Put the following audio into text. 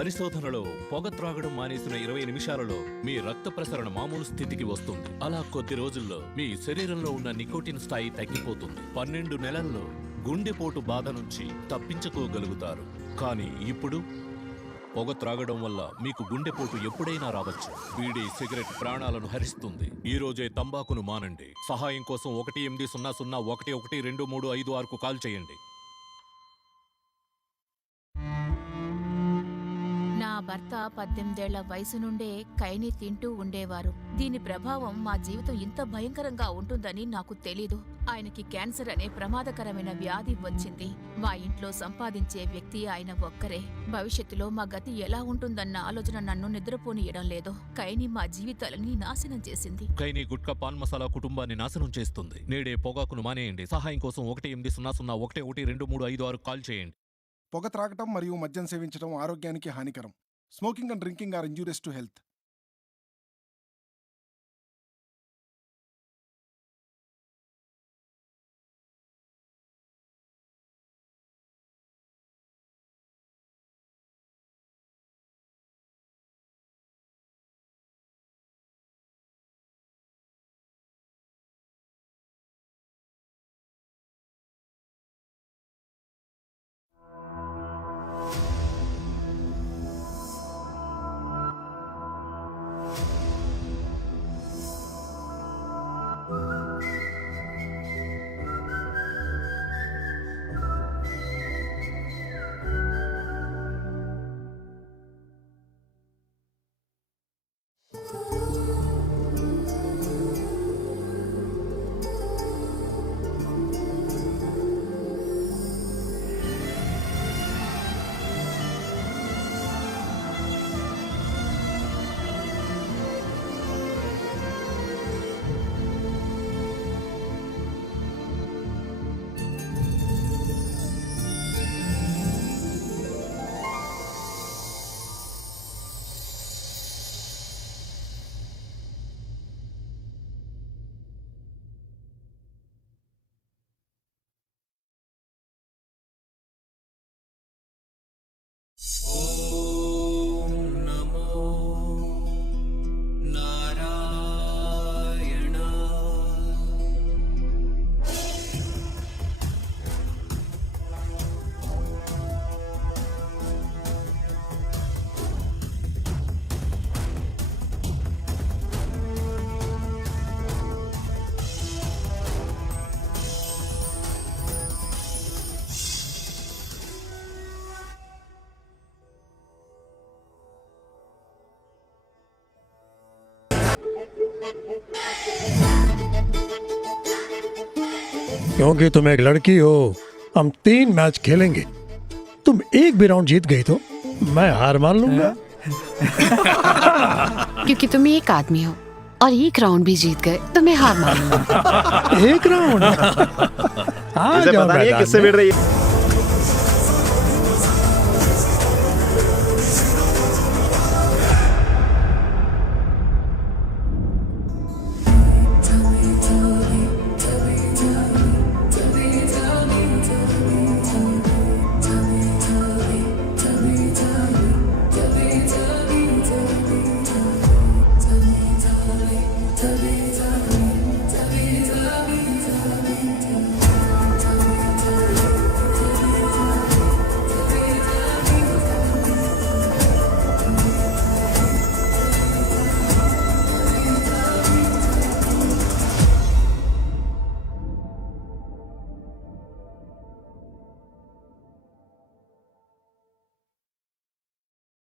పరిశోధనలో పొగ త్రాగడం మానేసిన 20 నిమిషాలలో మీ రక్త ప్రసరణ మామూలు స్థితికి వస్తుంది. అలా కొద్ది రోజుల్లో మీ శరీరంలో ఉన్న నికోటిన్ స్థాయి తగ్గిపోతుంది. 12 నెలల్లో గుండెపోటు బాధ నుంచి తప్పించుకోగలుగుతారు. కానీ ఇప్పుడు పొగ త్రాగడం వల్ల మీకు గుండెపోటు ఎప్పుడైనా రావచ్చు. బీడీ సిగరెట్ ప్రాణాలను హరిస్తుంది. ఈ రోజే తంబాకును మానండి. సహాయం కోసం 1800112356కు కాల్ చేయండి. నా భర్త 18 ఏళ్ల వయసు నుండే కైని తింటూ ఉండేవారు. దీని ప్రభావం మా జీవితం ఇంత భయంకరంగా ఉంటుందని నాకు తెలీదు. ఆయనకి క్యాన్సర్ అనే ప్రమాదకరమైన వ్యాధి వచ్చింది. మా ఇంట్లో సంపాదించే వ్యక్తి ఆయన ఒక్కరే. భవిష్యత్తులో మా గతి ఎలా ఉంటుందన్న ఆలోచన నన్ను నిద్రపోనియడం లేదు. కైని మా జీవితాలని నాశనం చేసింది. కైని గుట్కా పాన్ మసాలా కుటుంబాన్ని నాశనం చేస్తుంది. నేడే పొగాకును మానేయండి. సహాయం కోసం 1800112356 కాల్ చేయండి. పొగ త్రాగటం మరియు మద్యం సేవించడం ఆరోగ్యానికి హానికరం. Smoking and drinking are injurious to health. क्योंकि तुम एक लड़की हो, हम 3 मैच खेलेंगे. तुम एक भी राउंड जीत गई तो मैं हार मान लूंगा. क्योंकि तुम एक आदमी हो और एक राउंड भी जीत गए तो मैं हार मान लूंगा. एक राउंड. पता नहीं किससे भिड़ रही है.